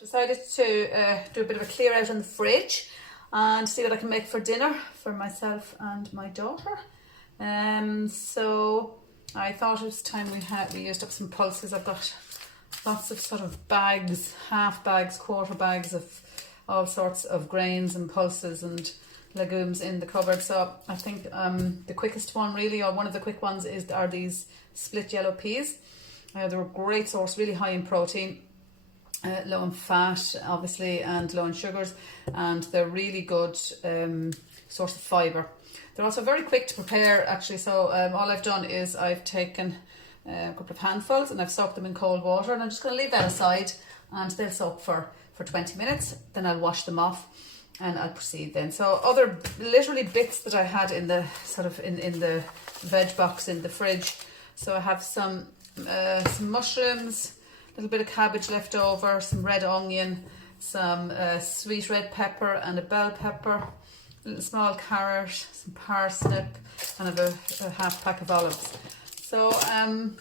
Decided to do a bit of a clear out in the fridge and see what I can make for dinner for myself and my daughter. So I thought it was time we used up some pulses. I've got lots of sort of bags, half bags, quarter bags of all sorts of grains and pulses and legumes in the cupboard. So I think the quickest one really, or one of the quick ones, are these split yellow peas. They're a great source, really high in protein. Low in fat, obviously, and low in sugars, and they're really good source of fibre. They're also very quick to prepare, actually. So all I've done is I've taken a couple of handfuls and I've soaked them in cold water, and I'm just going to leave that aside, and they'll soak for 20 minutes. Then I'll wash them off and I'll proceed then. So other literally bits that I had in the sort of in the veg box in the fridge. So I have some mushrooms, little bit of cabbage left over, some red onion, some sweet red pepper and a bell pepper, a little small carrot, some parsnip, and I have a half pack of olives. So I'm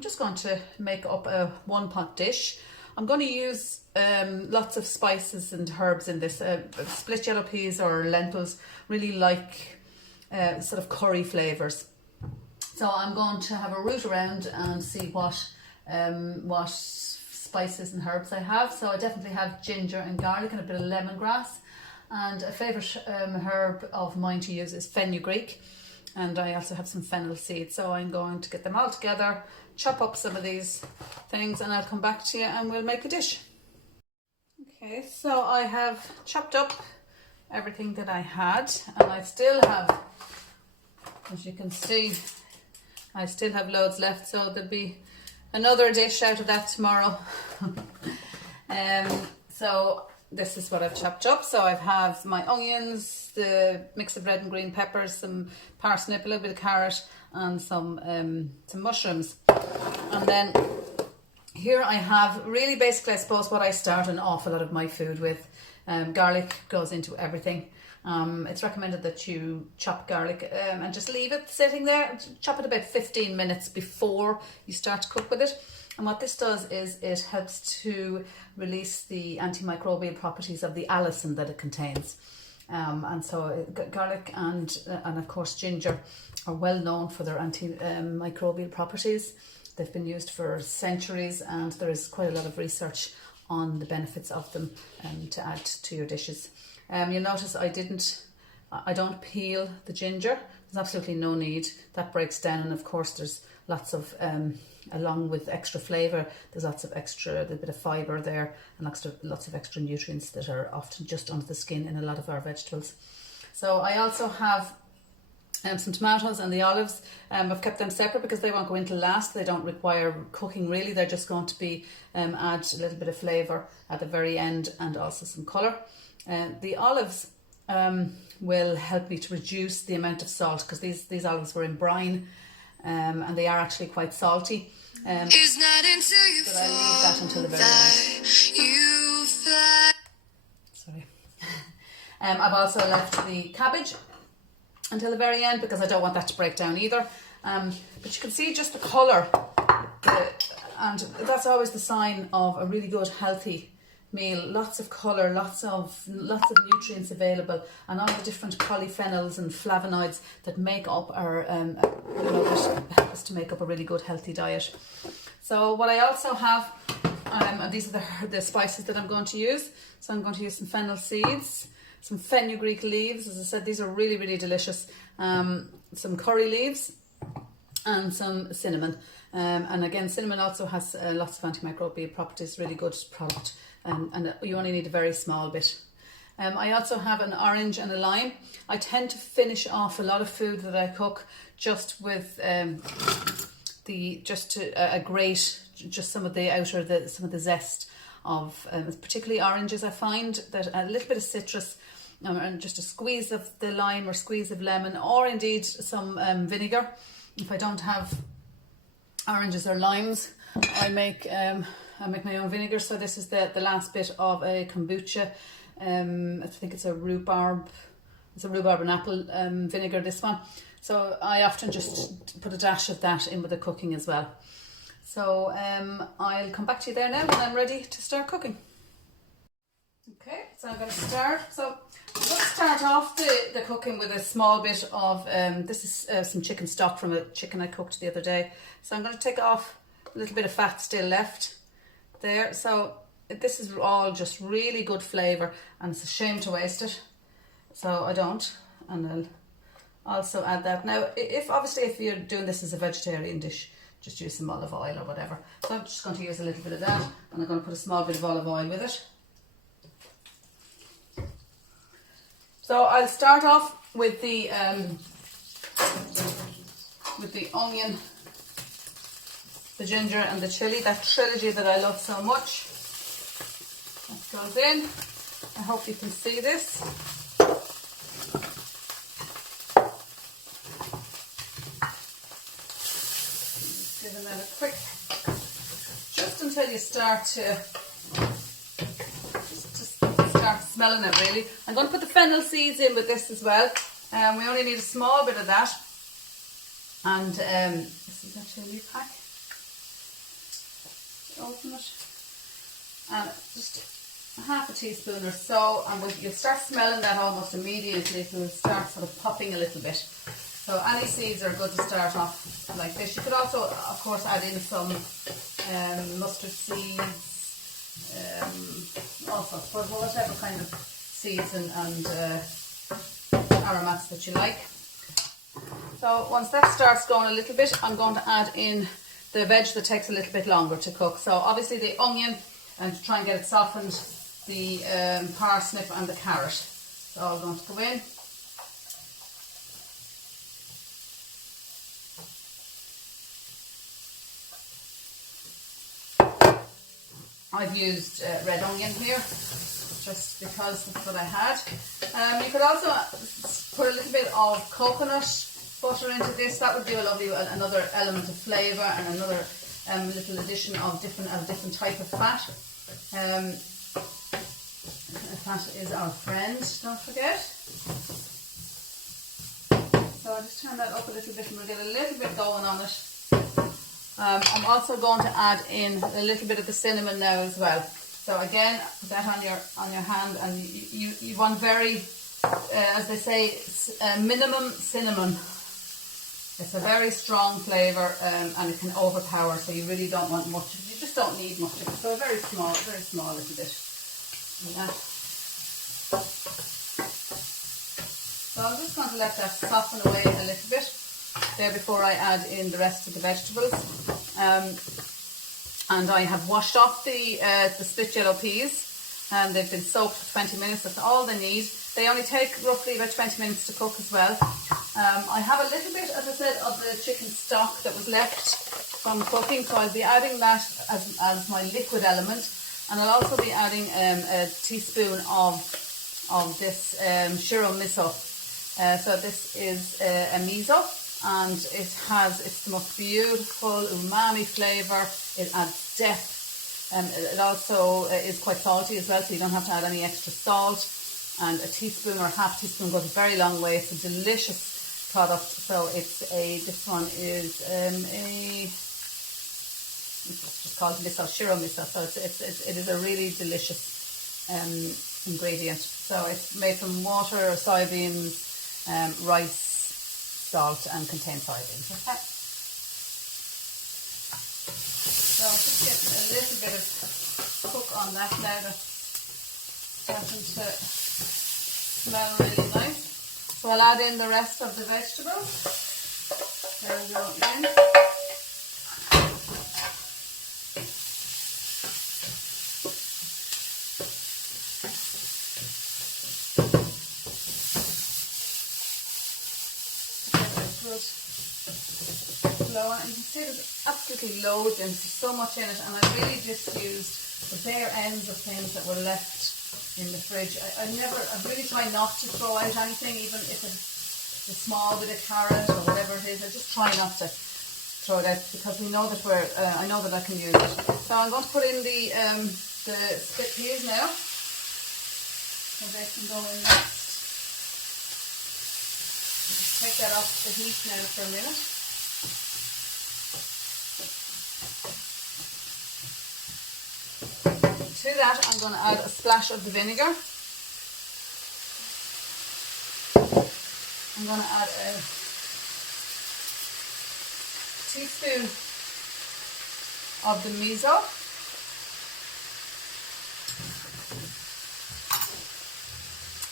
just going to make up a one pot dish. I'm going to use lots of spices and herbs in this. Split yellow peas or lentils really like sort of curry flavours. So I'm going to have a root around and see what spices and herbs I have. So I definitely have ginger and garlic and a bit of lemongrass, and a favourite herb of mine to use is fenugreek, and I also have some fennel seeds. So I'm going to get them all together, chop up some of these things, and I'll come back to you and we'll make a dish. Okay, so I have chopped up everything that I had, and I still have, as you can see, I still have loads left, so there'll be another dish out of that tomorrow. So this is what I've chopped up. So I have my onions, the mix of red and green peppers, some parsnip, a little bit of carrot, and some mushrooms. And then here I have really basically, I suppose, what I start an awful lot of my food with. Garlic goes into everything. It's recommended that you chop garlic and just leave it sitting there. Chop it about 15 minutes before you start to cook with it. And what this does is it helps to release the antimicrobial properties of the allicin that it contains. And so garlic and of course ginger are well known for their antimicrobial properties. They've been used for centuries, and there is quite a lot of research on the benefits of them to add to your dishes. You'll notice I don't peel the ginger. There's absolutely no need. That breaks down, and of course there's lots of, along with extra flavour, there's lots of extra, a bit of fibre there, and lots of extra nutrients that are often just under the skin in a lot of our vegetables. So I also have some tomatoes and the olives. I've kept them separate because they won't go into last. They don't require cooking really. They're just going to be add a little bit of flavour at the very end, and also some colour. The olives will help me to reduce the amount of salt, because these olives were in brine, and they are actually quite salty. It's not until you but I leave that until the very end. Sorry. I've also left the cabbage until the very end because I don't want that to break down either. But you can see just the colour, and that's always the sign of a really good healthy meal. Lots of colour, lots of nutrients available, and all the different polyphenols and flavonoids that make up our that help us to make up a really good healthy diet. So what I also have, and these are the spices that I'm going to use. So I'm going to use some fennel seeds, some fenugreek leaves. As I said, these are really, really delicious. Some curry leaves, and some cinnamon. And again, cinnamon also has lots of antimicrobial properties, really good product. And you only need a very small bit. I also have an orange and a lime. I tend to finish off a lot of food that I cook just with grate just some of the zest of particularly oranges. I find that a little bit of citrus and just a squeeze of the lime or squeeze of lemon, or indeed some vinegar. If I don't have oranges or limes, I make my own vinegar. So this is the last bit of a kombucha. I think it's a rhubarb and apple vinegar, this one. So I often just put a dash of that in with the cooking as well. So I'll come back to you there now when I'm ready to start cooking. Okay, so I'm going to start. So I'm going to start off the cooking with a small bit of, this is some chicken stock from a chicken I cooked the other day. So I'm going to take off a little bit of fat still left there. So this is all just really good flavour, and it's a shame to waste it. So I don't, and I'll also add that. Now, if you're doing this as a vegetarian dish, just use some olive oil or whatever. So I'm just going to use a little bit of that, and I'm going to put a small bit of olive oil with it. So I'll start off with the onion, the ginger and the chilli, that trilogy that I love so much. That goes in. I hope you can see this. Just giving that a quick, just until you start to start smelling it really. I'm going to put the fennel seeds in with this as well. We only need a small bit of that. And this is actually a new pack. Open it. And just half a teaspoon or so, and you'll start smelling that almost immediately. So it'll start sort of popping a little bit. So any seeds are good to start off like this. You could also, of course, add in some mustard seeds, also for whatever kind of seeds and aromats that you like. So once that starts going a little bit, I'm going to add in the veg that takes a little bit longer to cook. So obviously the onion, and to try and get it softened, the parsnip and the carrot. So all going to go in. I've used red onion here, just because that's what I had. You could also put a little bit of coconut butter into this. That would be a lovely, another element of flavour and another little addition of a different type of fat. Fat is our friend, don't forget. So I'll just turn that up a little bit and we'll get a little bit going on it. I'm also going to add in a little bit of the cinnamon now as well. So again, put that on your hand, and you want very, as they say, minimum cinnamon. It's a very strong flavour, and it can overpower. So you really don't want much. You just don't need much of it. So a very small little bit. Like that. So I'm just going to let that soften away a little bit there before I add in the rest of the vegetables. And I have washed off the split yellow peas, and they've been soaked for 20 minutes. That's all they need. They only take roughly about 20 minutes to cook as well. I have a little bit, as I said, of the chicken stock that was left from cooking, so I'll be adding that as my liquid element, and I'll also be adding a teaspoon of this shiro miso. So this is a miso, and it's the most beautiful umami flavour. It adds depth, and it also is quite salty as well, so you don't have to add any extra salt. And a teaspoon or half teaspoon goes a very long way. It's a delicious product. So this one is it's just called miso, shiro miso. So it is a really delicious ingredient. So it's made from water, soybeans, rice, salt, and contains soybeans. Okay. So just getting a little bit of cook on that now. That's starting to smell really nice. So I'll add in the rest of the vegetables. There we go in. Flour, and you can see there's absolutely loads in, there's so much in it, and I really just used the bare ends of things that were left in the fridge. I really try not to throw out anything, even if it's a small bit of carrot or whatever it is. I just try not to throw it out, because we know that I know that I can use it. So I'm going to put in the split peas now, so they can go in next. Just take that off the heat now for a minute. To that, I'm going to add a splash of the vinegar. I'm going to add a teaspoon of the miso.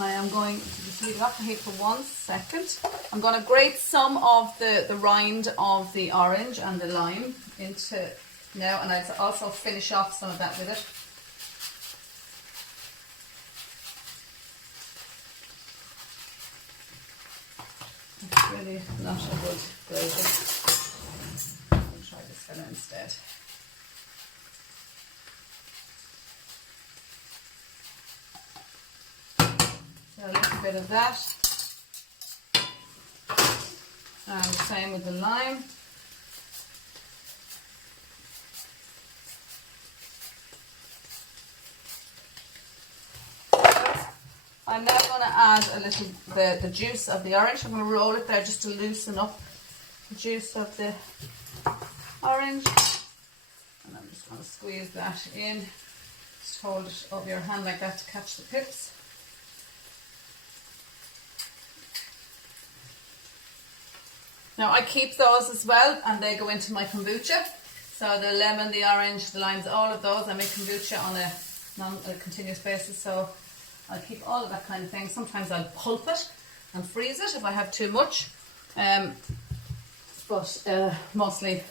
I am going to just leave it up to heat for 1 second. I'm going to grate some of the rind of the orange and the lime into now, and I'll also finish off some of that with it. It's really not a good gravy. I'll try this fella instead. So a little bit of that. And the same with the lime. I'm now going to add a little the juice of the orange. I'm going to roll it there just to loosen up the juice of the orange. And I'm just going to squeeze that in. Just hold it over your hand like that to catch the pips. Now I keep those as well, and they go into my kombucha. So the lemon, the orange, the limes, all of those, I make kombucha on a continuous basis. So I'll keep all of that kind of thing. Sometimes I'll pulp it and freeze it if I have too much. But mostly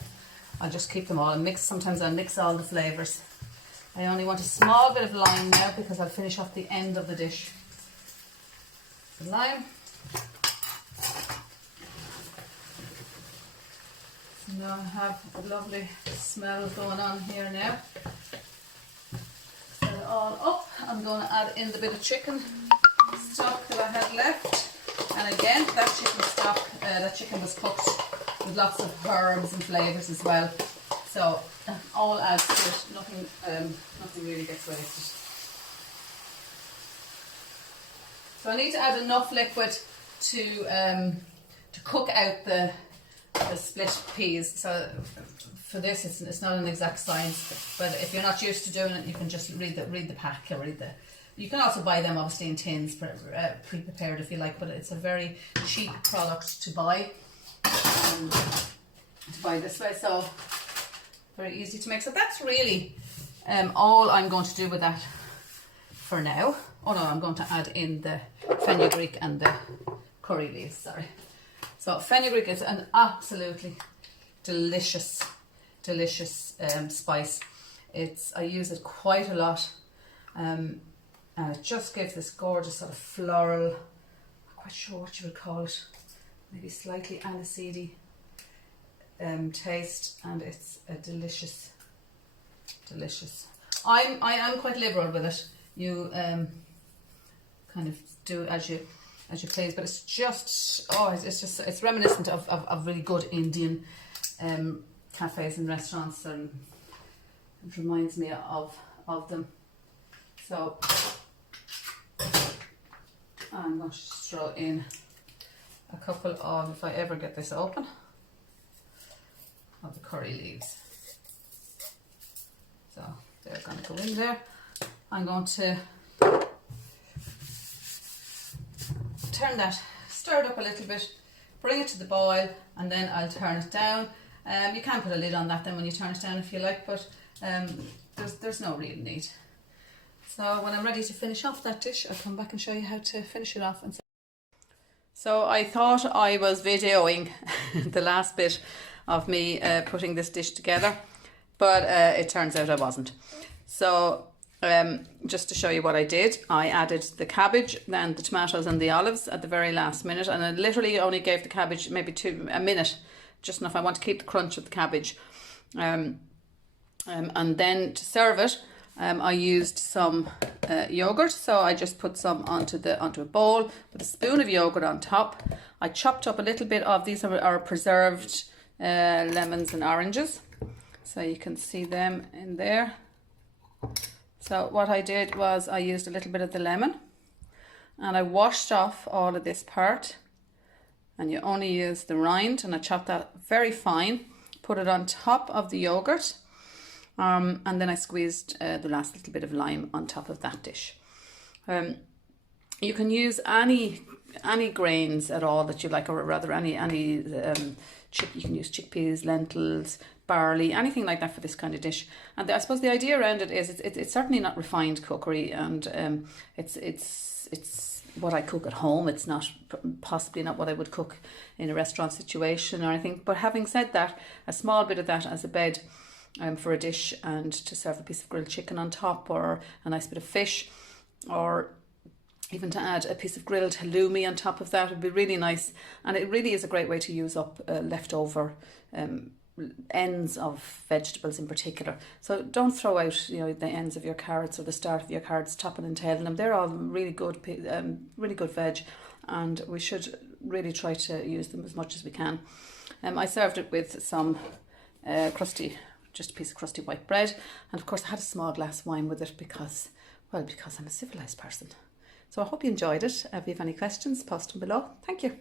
I'll just keep them all and mix. Sometimes I'll mix all the flavours. I only want a small bit of lime now because I'll finish off the end of the dish. The lime. So now I have a lovely smell going on here now. Set it all up. I'm going to add in the bit of chicken stock that I had left. And again, that chicken stock, that chicken was cooked with lots of herbs and flavours as well. So all adds to it. Nothing really gets wasted. So I need to add enough liquid to cook out the split peas. So for this, it's not an exact science, but if you're not used to doing it, you can just read the pack or you can also buy them obviously in tins pre-prepared if you like, but it's a very cheap product to buy this way, so very easy to make. So that's really all I'm going to do with that for now. Oh no, I'm going to add in the fenugreek and the curry leaves, sorry. So fenugreek is an absolutely delicious spice. I use it quite a lot, and it just gives this gorgeous sort of floral, I'm not quite sure what you would call it, maybe slightly aniseedy taste, and it's a delicious. I am quite liberal with it. You kind of do as you please, but it's just it's reminiscent of really good Indian cafes and restaurants, and it reminds me of them. So I'm going to just throw in a couple of, if I ever get this open, of the curry leaves. So they're going to go in there. I'm going to stir it up a little bit, bring it to the boil, and then I'll turn it down. You can put a lid on that then when you turn it down if you like, but there's no real need. So when I'm ready to finish off that dish, I'll come back and show you how to finish it off. So I thought I was videoing the last bit of me putting this dish together, but it turns out I wasn't. So just to show you what I did, I added the cabbage, then the tomatoes and the olives at the very last minute, and I literally only gave the cabbage maybe a minute, just enough. I want to keep the crunch of the cabbage. And then to serve it, I used some yogurt, so I just put some onto a bowl with a spoon of yogurt on top. I chopped up a little bit of these are preserved lemons and oranges, so you can see them in there. So what I did was I used a little bit of the lemon, and I washed off all of this part, and you only use the rind, and I chopped that very fine, put it on top of the yogurt, And then I squeezed the last little bit of lime on top of that dish. You can use any grains at all that you like, or rather you can use chickpeas, lentils, barley, anything like that for this kind of dish. And I suppose the idea around it is it's certainly not refined cookery, and it's what I cook at home. It's not possibly not what I would cook in a restaurant situation or anything. But having said that, a small bit of that as a bed for a dish, and to serve a piece of grilled chicken on top, or a nice bit of fish, or even to add a piece of grilled halloumi on top of that would be really nice. And it really is a great way to use up leftover ends of vegetables in particular. So don't throw out the ends of your carrots or the start of your carrots, topping and tailing them. They're all really good veg, and we should really try to use them as much as we can. I served it with some just a piece of crusty white bread, and of course I had a small glass of wine with it because I'm a civilised person. So I hope you enjoyed it. If you have any questions, post them below. Thank you.